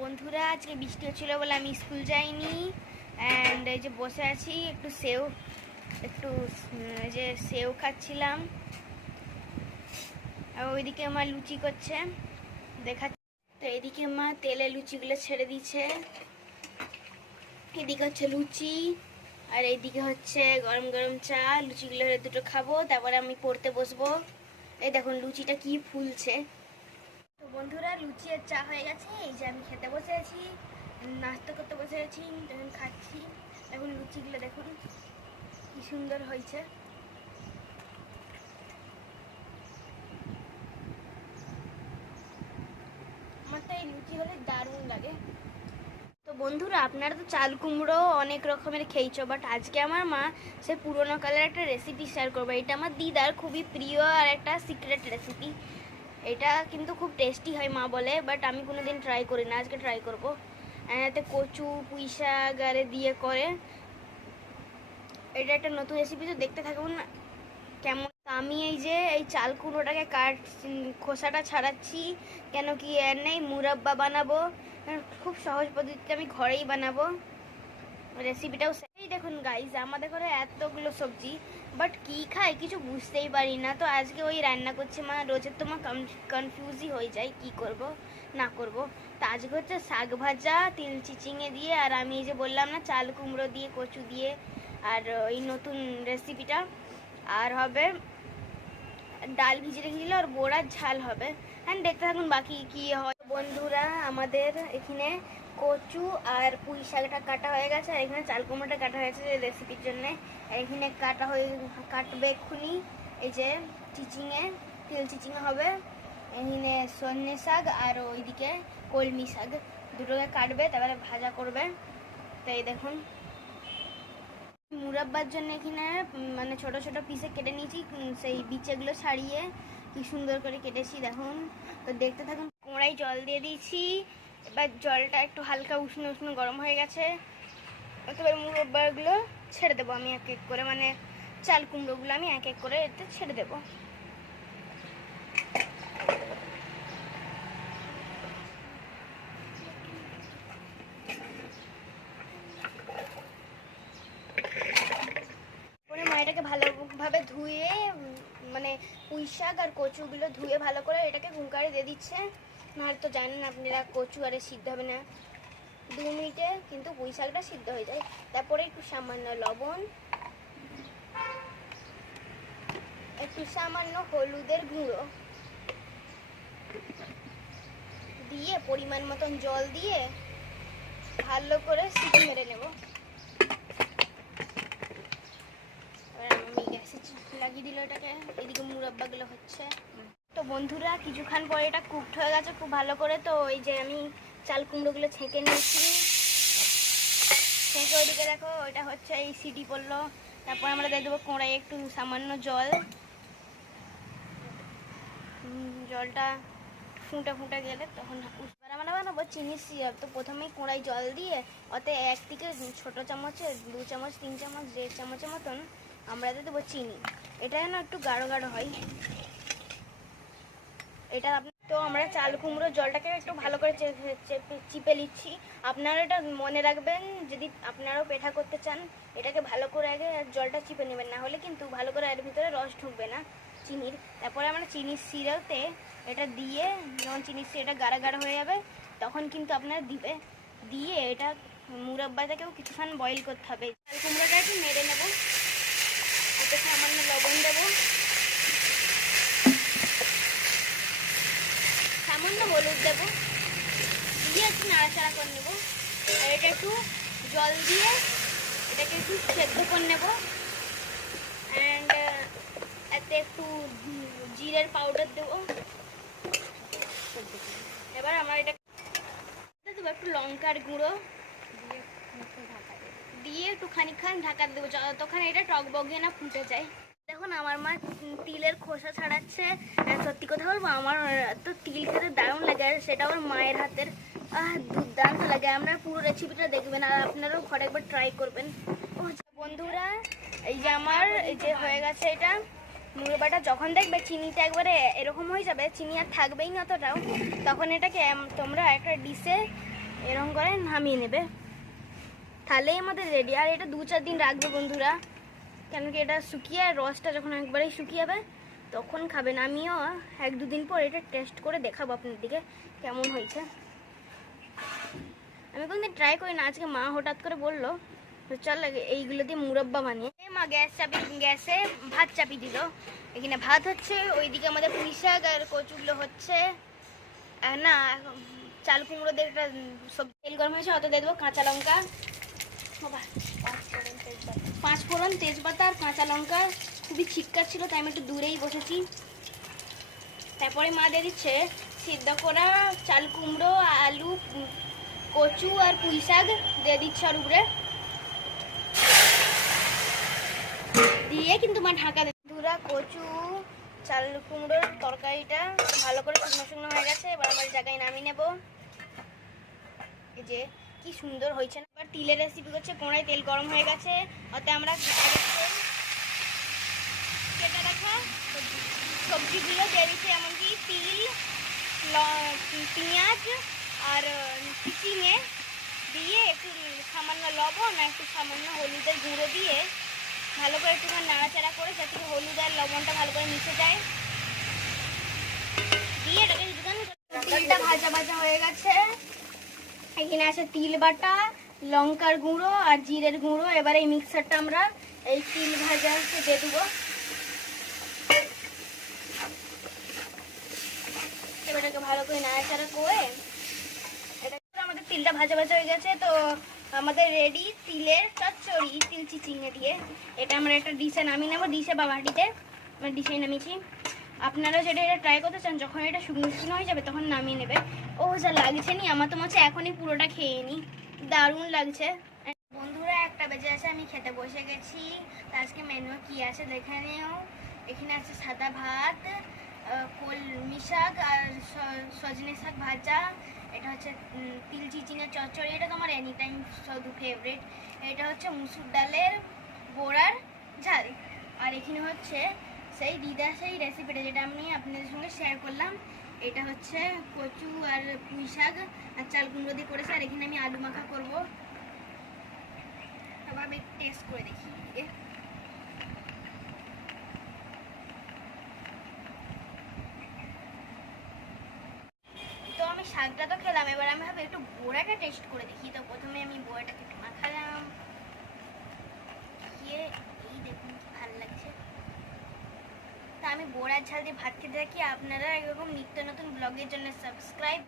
বন্ধুরা আজকে বৃষ্টি হচ্ছিল বলে আমি স্কুল যাইনি অ্যান্ড এই যে বসে আছি একটু যে সেও খাচ্ছিলাম। আর ওইদিকে মা লুচি করছে দেখাচ্ছে। তো এদিকে মা তেলে লুচিগুলো ছেড়ে দিচ্ছে। এদিকে হচ্ছে লুচি আর এইদিকে হচ্ছে গরম গরম চা। লুচিগুলো দুটো খাবো, তারপরে আমি পড়তে বসবো। এই দেখুন লুচিটা কি ফুলছে। তো বন্ধুরা লুচি আর চা হয়ে গেছে, এই যে আমি খেতে বসে আছি, নাস্তা করতে বসে আছি, তখন খাচ্ছি। এখন লুচিগুলো দেখুন কি সুন্দর হয়েছে। আমার তো এই লুচি হলে দারুণ লাগে। তো বন্ধুরা আপনারা তো চাল কুমড়ো অনেক রকমের খেয়েছো, বাট আজকে আমার মা সে পুরোনো কালের একটা রেসিপি শেয়ার করবে। এটা আমার দিদার খুবই প্রিয় আর একটা সিক্রেট রেসিপি। এটা কিন্তু খুব টেস্টি হয় মা বলে, বাট আমি কোনোদিন ট্রাই করি না, আজকে ট্রাই করবো। এতে কচু পুঁই শাক আরে দিয়ে করে। এটা একটা নতুন রেসিপি, তো দেখতে থাকুন কেমন। আমি এই চাল কুমড়োটাকে খোসাটা ছাড়াচ্ছি, কেন কি এর নেই মুরাব্বা বানাবো। খুব সহজ পদ্ধতিতে আমি ঘরেই বানাবো। রেসিপিটাও সেই দেখুন গাইজ, আমাদের ঘরে এতগুলো সবজি, বাট কি খাই কিছু বুঝতেই পারি না। তো আজকে ওই রান্না করছে মা। রোজের তো মা কনফিউজই হয়ে যায় কি করব না করব। তো আজকে হচ্ছে শাক ভাজা তিল চিচিঙে দিয়ে, আর আমি এই যে বললাম না চাল কুমড়ো দিয়ে কচু দিয়ে, আর এই নতুন রেসিপিটা। আর হবে ডাল ভিজে রেখেছিল আর বড়ার ঝাল হবে। হ্যাঁ দেখতে থাকুন বাকি কি হয়। বন্ধুরা আমাদের এখানে কচু আর পুঁই শাকটা কাটা হয়ে গেছে, আর এখানে চাল কুমড়োটা কাটা হয়েছে রেসিপির জন্য। আর এখানে কাটবে এক্ষুনি এই যে তিল চিচিঙে হবে। এখানে সজনে শাক আর ওইদিকে কলমি শাক দুটোকে কাটবে, তারপরে ভাজা করবে। তো এই দেখুন মুরাব্বার জন্য এখানে মানে ছোট ছোট পিসে কেটে নিয়েছি, সেই বিচেগুলো ছাড়িয়ে কি সুন্দর করে কেটেছি দেখুন। তো দেখতে থাকুন। কড়াই জল দিয়ে দিয়েছি, এবার জলটা একটু হালকা উষ্ণ উষ্ণ গরম হয়ে গেছে। এবার মুরাব্বাগুলো ছেড়ে দেবো আমি এক এক করে, মানে চাল কুমড়োগুলো আমি এক এক করে এতে ছেড়ে দেবো। এটাকে ভালোভাবে ধুয়ে, মানে পুঁই শাক আর কচুগুলো ধুয়ে ভালো করে এটাকে কুকারে দিয়ে দিচ্ছে। নাহলে তো জানেন আপনারা কচু আরে সিদ্ধ হবে না 2 মিনিটে, কিন্তু পুঁই শাকটা সিদ্ধ হয়ে যায়। তারপরে একটু সামান্য লবণ, একটু সামান্য হলুদের গুঁড়ো দিয়ে পরিমাণ মতন জল দিয়ে ভালো করে সিটি মেরে নেব। লাগিয়ে দিল এটাকে, এদিকে মুরাব্বাগুলো হচ্ছে। তো বন্ধুরা কিছুক্ষণ পরে এটা কুকড হয়ে গেছে খুব ভালো করে। তো এই যে আমি চাল কুমড়োগুলো ছেঁকে নিয়েছি, ছেঁকে ওইদিকে দেখো ওইটা হচ্ছে এই সিটি পড়লো। তারপর আমরা দিয়ে দেবো কড়াইয়ে একটু সামান্য জলটা ফুটে গেলে তখন আমরা বানাবো চিনির সিরাপ। তো প্রথমেই কড়াই জল দিয়ে ওতে 1 থেকে ছোট চামচে 2 চামচ 3 চামচ 1.5 চামচের মতন আমরা দিয়ে দেবো চিনি। এটা যেন একটু গাঢ় হয় এটা। তো আমরা চাল কুমড়োর জলটাকে একটু ভালো করে চিপে নিচ্ছি। আপনারা এটা মনে রাখবেন, যদি আপনারাও পেঠা করতে চান এটাকে ভালো করে আগে জলটা চিপে নেবেন, না হলে কিন্তু ভালো করে এর ভিতরে রস ঢুকবে না চিনির। তারপরে আমরা চিনির সিরাপে এটা দিয়ে, যখন চিনির সিরাপটা গাঢ় হয়ে যাবে তখন কিন্তু আপনারা দিয়ে এটা মুরাব্বাটাকেও কিছুক্ষণ বয়েল করতে হবে। চাল কুমড়োটা একটু মেরে নেব, এতে সামান্য লবণ দেবো, সামান্য হলুদ দেবো, দিয়ে একটু নাড়াচাড়া করে নেবো। আর এটা একটু জল দিয়ে এটাকে একটু সেদ্ধ করে নেবো। অ্যান্ড এতে একটু জিরের পাউডার দেবো। এবার আমরা এটা দেবো একটু লঙ্কার গুঁড়ো দিয়ে একটু খানিকক্ষণ ঢাকা দেবো, যতক্ষণ এটা টকবগে না ফুটে যায়। দেখুন আমার মা তিলের খোসা ছাড়াচ্ছে। সত্যি কথা বলবো, আমার তো তিল খেতে দারুণ লাগে, আর সেটা আমার মায়ের হাতের দুর্দান্ত লাগে। আপনারা পুরো রেসিপিটা দেখবেন আর আপনারাও ঘরে একবার ট্রাই করবেন। বন্ধুরা এই যে আমার এই যে হয়ে গেছে এটা মুরব্বাটা। যখন দেখবে চিনিটা একবারে এরকম হয়ে যাবে, চিনি আর থাকবেই না অতটাও, তখন এটাকে তোমরা একটা ডিশে এরকম করে নামিয়ে নেবে, তাহলেই আমাদের রেডি। আর এটা 2-4 দিন রাখবে বন্ধুরা, কেন কি এটা শুকিয়ে রসটা যখন একবারেই শুকিয়ে যাবে তখন খাবেন। আমিও 1-2 দিন পর এটা টেস্ট করে দেখাবো আপনাদেরকে কেমন হয়েছে। আমি কোনদিন ট্রাই করি না, আজকে মা হঠাৎ করে বললো তো চল এইগুলো দিয়ে মুরব্বা বানিয়ে। মা গ্যাসে ভাত চাপি দিল, এখানে ভাত হচ্ছে, ওইদিকে আমাদের পুঁই শাক আর কচুগুলো হচ্ছে না। চাল কুমড়ো দিয়ে একটা সবজি, তেল গরম হয়েছে, অত দিয়ে দেবো কাঁচা লঙ্কা, 5 ফোড়ন, তেজপাতা আর কাঁচা লঙ্কা। খুবই ছিটকা ছিল তাই আমি একটু দূরেই বসেছি। তারপরে মা দিয়ে দিচ্ছে সিদ্ধ করা চাল কুমড়ো, আলু, কচু আর পুঁই শাক দিয়ে দিচ্ছে আর উপরে দিয়ে কিন্তু মা ঢাকা দেয়। ধুরা কচু চাল কুমড়োর তরকারিটা ভালো করে শুকনো শুকনো হয়ে গেছে, এবার আমার জায়গায় নামিয়ে নেব। এই যে কি সুন্দর হয়েছে না। এবার তিলের রেসিপি করছে, কড়াই তেল গরম হয়ে গেছে, ওতে আমরা কেটে রাখা সবজিগুলো দিয়ে দিচ্ছি, এমনকি তিল, পেঁয়াজ আর চিচিঙে দিয়ে একটু সামান্য লবণ আর একটু সামান্য হলুদের গুঁড়ো দিয়ে ভালো করে একটুখানি নাড়াচাড়া করে যাতে হলুদ আর লবণটা ভালো করে মিশে যায়, দিয়ে এটাকে তিলটা ভাজা ভাজা হয়ে গেছে। এখানে আছে তিল বাটা, লঙ্কার গুঁড়ো আর জিরের গুঁড়ো। এবার এই মিক্সারটা আমরা এই তিল ভাজা দিয়ে দেবো। এবারটাকে ভালো করে নাড়াচাড়া করে এটা আমাদের তিলটা ভাজা ভাজা হয়ে গেছে, তো আমাদের রেডি তিলের চচ্চড়ি, তিল চিচিঙে দিয়ে। এটা আমরা একটা ডিশে নামিয়ে নেবো, ডিশে বা বাটিতে আমরা ডিশে নামিয়েছি। আপনারা যেটা এটা ট্রাই করতে চান, যখন এটা শুকনো শুকনো হয়ে যাবে তখন নামিয়ে নেবে। ও যা লাগছে নি, আমার তো মনে হচ্ছে এখনই পুরোটা খেয়ে নিই, দারুণ লাগছে। বন্ধুরা 1টা বেজে আছে, আমি খেতে বসে গেছি। আজকে মেনু কি আছে দেখে নিও। এখানে আছে সাদা ভাত, কলমি শাক আর সজনে শাক ভাজা। এটা হচ্ছে তিল চিচিঙের চচ্চড়ি, এটা তো আমার এনি টাইম শুধু ফেভারিট। এটা হচ্ছে মুসুর ডালের বড়ার ঝাল। আর এখানে হচ্ছে সেই দিদা সেই রেসিপিটা যেটা আমি আপনাদের সঙ্গে শেয়ার করলাম, এটা হচ্ছে কচু আর পুঁই শাক আর চাল কুমড়ো দিয়ে করেছে। আর এখানে আমি আলু মাখা করবো, তারপর আমি টেস্ট করে দেখি। তো আমি শাকটা তো খেলাম, এবার আমি ভাবি একটু বড়াটা টেস্ট করে দেখি। তো প্রথমে আমি বড়াটাকে একটু মাখালাম, খেয়ে এই দেখুন কি ভালো লাগছে। তা আমি বড়ার ঝাল দিয়ে ভাত খেতে থাকি। আপনারা এরকম নিত্য নতুন ব্লগের জন্য সাবস্ক্রাইব